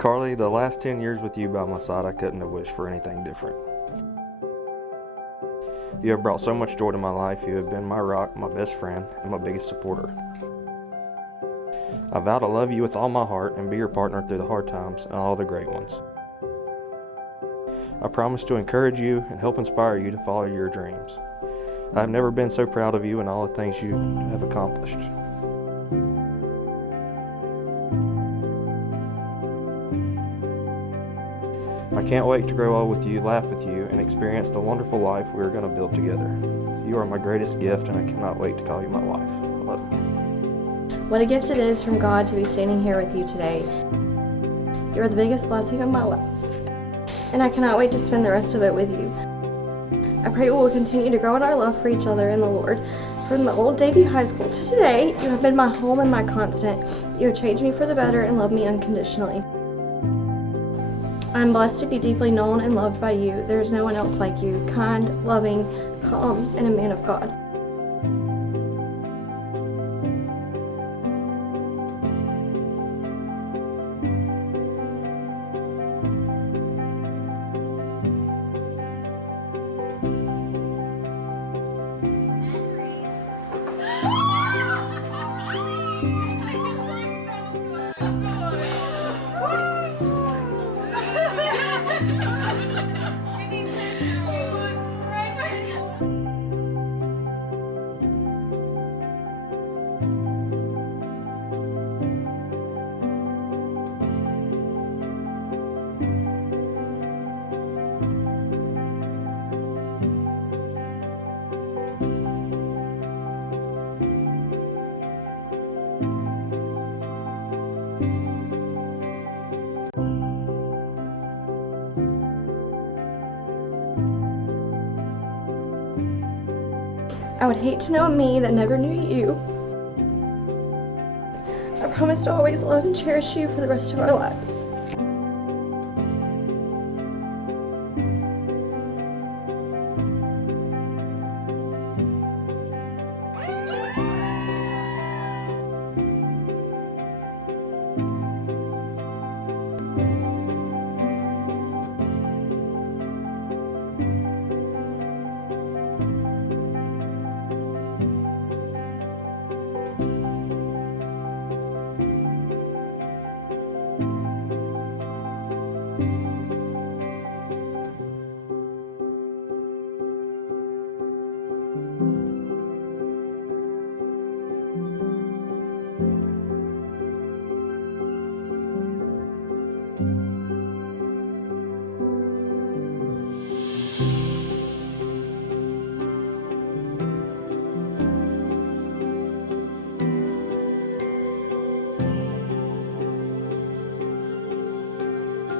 Carli, the last 10 years with you by my side, I couldn't have wished for anything different. You have brought so much joy to my life. You have been my rock, my best friend, and my biggest supporter. I vow to love you with all my heart and be your partner through the hard times and all the great ones. I promise to encourage you and help inspire you to follow your dreams. I have never been so proud of you and all the things you have accomplished. I can't wait to grow old with you, laugh with you, and experience the wonderful life we are going to build together. You are my greatest gift, and I cannot wait to call you my wife. I love you. What a gift it is from God to be standing here with you today. You are the biggest blessing of my life, and I cannot wait to spend the rest of it with you. I pray we will continue to grow in our love for each other in the Lord. From the old Davie High School to today, you have been my home and my constant. You have changed me for the better and loved me unconditionally. I am blessed to be deeply known and loved by you. There is no one else like you, kind, loving, calm, and a man of God. I would hate to know a me that never knew you. I promise to always love and cherish you for the rest of our lives.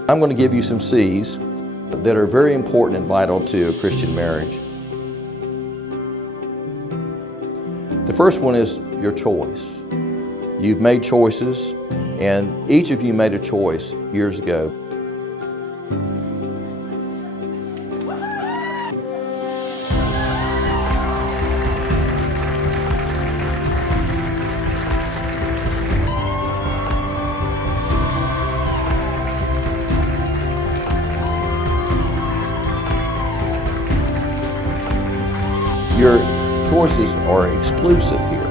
I'm going to give you some C's that are very important and vital to a Christian marriage. The first one is your choice. You've made choices, and each of you made a choice years ago. Your choices are exclusive here,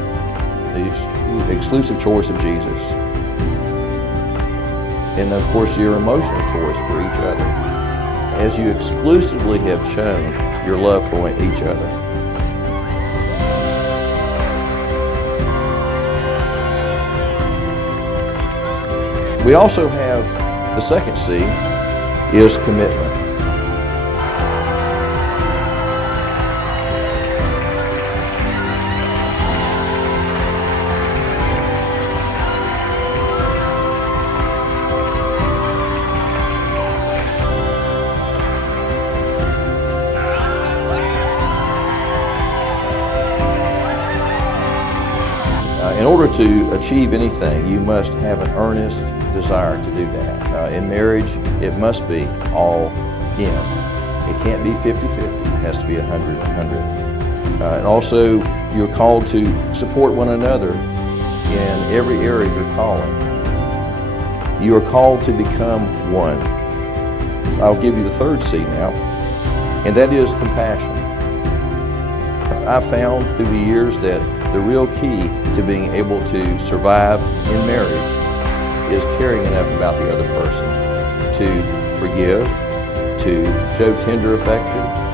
the exclusive choice of Jesus. And of course, your emotional choice for each other, as you exclusively have shown your love for each other. We also have the second C is commitment. In order to achieve anything, you must have an earnest desire to do that. In marriage, it must be all him. It can't be 50-50. It has to be 100-100. And also, you're called to support one another in every area of your calling. You are called to become one. I'll give you the third C now, and that is compassion. I've found through the years that the real key to being able to survive in marriage is caring enough about the other person to forgive, to show tender affection.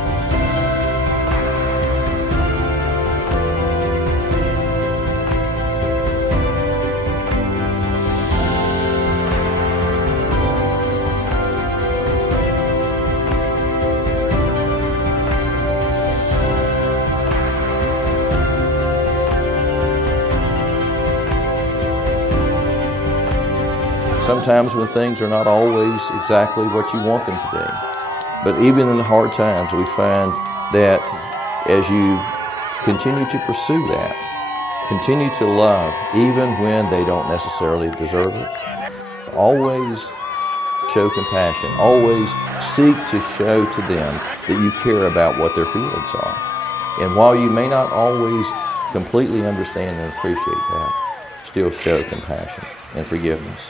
Sometimes when things are not always exactly what you want them to be. But even in the hard times, we find that as you continue to pursue that, continue to love, even when they don't necessarily deserve it, always show compassion, always seek to show to them that you care about what their feelings are. And while you may not always completely understand and appreciate that, still show compassion and forgiveness.